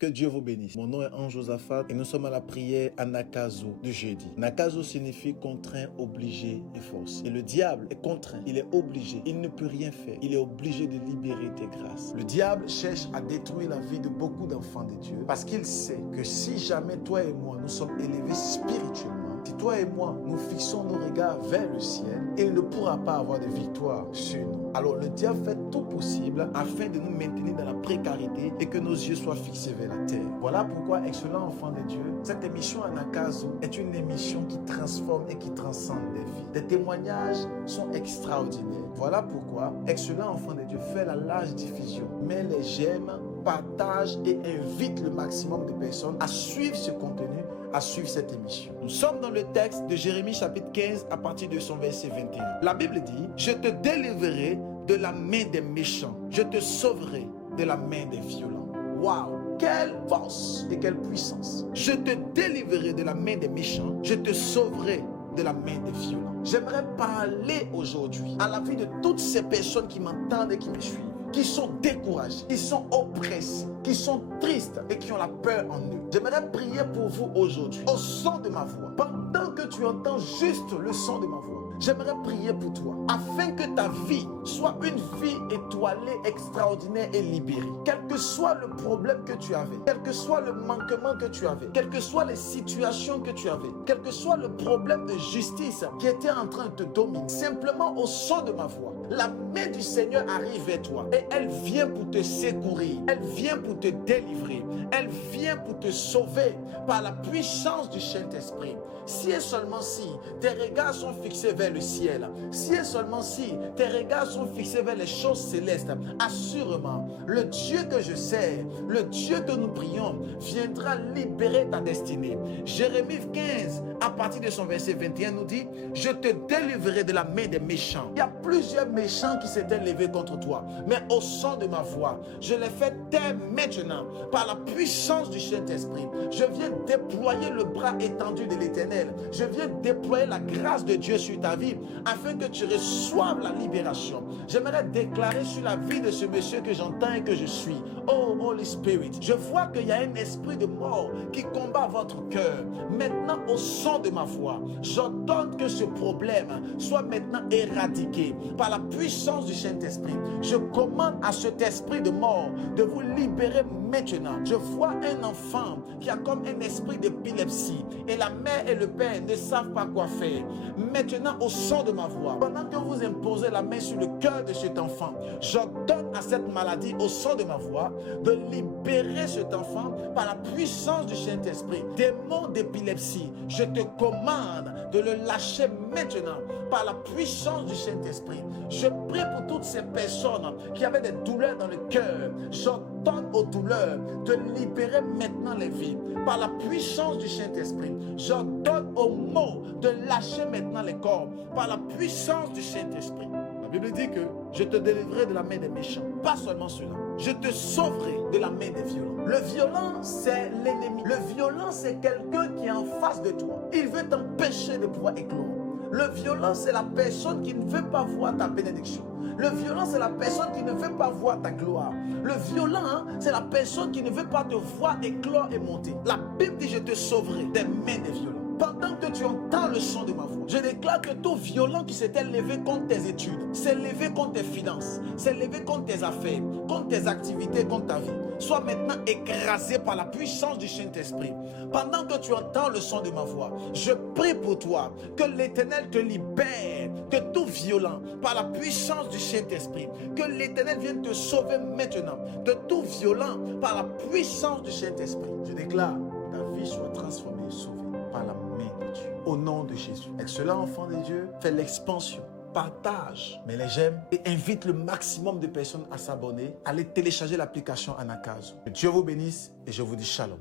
Que Dieu vous bénisse. Mon nom est Ange Josaphat et nous sommes à la prière Anagkazo du jeudi. Anagkazo signifie contraint, obligé et force. Et le diable est contraint, il est obligé, il ne peut rien faire. Il est obligé de libérer tes grâces. Le diable cherche à détruire la vie de beaucoup d'enfants de Dieu parce qu'il sait que si jamais toi et moi nous sommes élevés spirituellement, si toi et moi, nous fixons nos regards vers le ciel, il ne pourra pas avoir de victoire sur nous. Alors le diable fait tout possible afin de nous maintenir dans la précarité et que nos yeux soient fixés vers la terre. Voilà pourquoi, excellent enfant de Dieu, cette émission Anagkazo est une émission qui transforme et qui transcende des vies. Des témoignages sont extraordinaires. Voilà pourquoi, excellent enfant de Dieu, fait la large diffusion, met les j'aime, partage et invite le maximum de personnes à suivre ce contenu, à suivre cette émission. Nous sommes dans le texte de Jérémie chapitre 15 à partir de son verset 21. La Bible dit, « Je te délivrerai de la main des méchants, je te sauverai de la main des violents. » Waouh! Quelle force et quelle puissance! Je te délivrerai de la main des méchants, je te sauverai de la main des violents. J'aimerais parler aujourd'hui à la vie de toutes ces personnes qui m'entendent et qui me suivent, qui sont découragés, qui sont oppressés, qui sont tristes et qui ont la peur en eux. J'aimerais prier pour vous aujourd'hui, au son de ma voix. Pendant que tu entends juste le son de ma voix, j'aimerais prier pour toi, afin que ta vie soit une vie étoilée, extraordinaire et libérée. Quel que soit le problème que tu avais, quel que soit le manquement que tu avais, quelles que soient les situations que tu avais, quel que soit le problème de justice qui était en train de te dominer, simplement au son de ma voix, la main du Seigneur arrive vers toi et elle vient pour te secourir, elle vient pour te délivrer, elle vient pour te sauver par la puissance du Saint-Esprit. Si et seulement si tes regards sont fixés vers le ciel, si et seulement si tes regards sont fixés vers les choses célestes, assurément, le Dieu que je sers, le Dieu que nous prions, viendra libérer ta destinée. Jérémie 15, à partir de son verset 21, nous dit, « Je te délivrerai de la main des méchants. » Il y a plusieurs méchants qui s'étaient levés contre toi, mais au son de ma voix, je les fais taire maintenant par la puissance du Saint-Esprit. Je viens déployer le bras étendu de l'Éternel. Je viens déployer la grâce de Dieu sur ta vie afin que tu reçoives la libération. J'aimerais déclarer sur la vie de ce monsieur que j'entends et que je suis. Oh Holy Spirit, je vois qu'il y a un esprit de mort qui combat votre cœur. Maintenant, au son de ma voix, j'ordonne que ce problème soit maintenant éradiqué par la puissance du Saint-Esprit. Je commande à cet esprit de mort de vous libérer maintenant. Je vois un enfant qui a comme un esprit d'épilepsie et la mère et le père ne savent pas quoi faire. Maintenant, au son de ma voix, pendant que vous imposez la main sur le cœur de cet enfant, j'ordonne à cette maladie, au son de ma voix, de libérer cet enfant par la puissance du Saint-Esprit. Démon d'épilepsie, je te commande de le lâcher maintenant par la puissance du Saint-Esprit. Je prie pour toutes ces personnes qui avaient des douleurs dans le cœur. J'ordonne aux douleurs de libérer maintenant les vies par la puissance du Saint-Esprit. J'ordonne aux maux de lâcher maintenant les corps par la puissance du Saint-Esprit. La Bible dit que je te délivrerai de la main des méchants. Pas seulement cela. Je te sauverai de la main des violents. Le violent, c'est l'ennemi. Le violent, c'est quelqu'un qui est en face de toi. Il veut t'empêcher de pouvoir éclore. Le violent, c'est la personne qui ne veut pas voir ta bénédiction. Le violent, c'est la personne qui ne veut pas voir ta gloire. Le violent, c'est la personne qui ne veut pas te voir éclore et monter. La Bible dit, je te sauverai des mains des violents. Pendant que tu entends le son de ma voix, je déclare que tout violent qui s'était levé contre tes études, s'est levé contre tes finances, s'est levé contre tes affaires, contre tes activités, contre ta vie, soit maintenant écrasé par la puissance du Saint-Esprit. Pendant que tu entends le son de ma voix, je prie pour toi que l'Éternel te libère de tout violent par la puissance du Saint-Esprit. Que l'Éternel vienne te sauver maintenant de tout violent par la puissance du Saint-Esprit. Je déclare que ta vie soit transformée et sauvée par la main de Dieu. Au nom de Jésus. Excellent enfant de Dieu, fais l'expansion. Partage, mais les j'aime et invite le maximum de personnes à s'abonner, à aller télécharger l'application Anagkazo. Que Dieu vous bénisse et je vous dis shalom.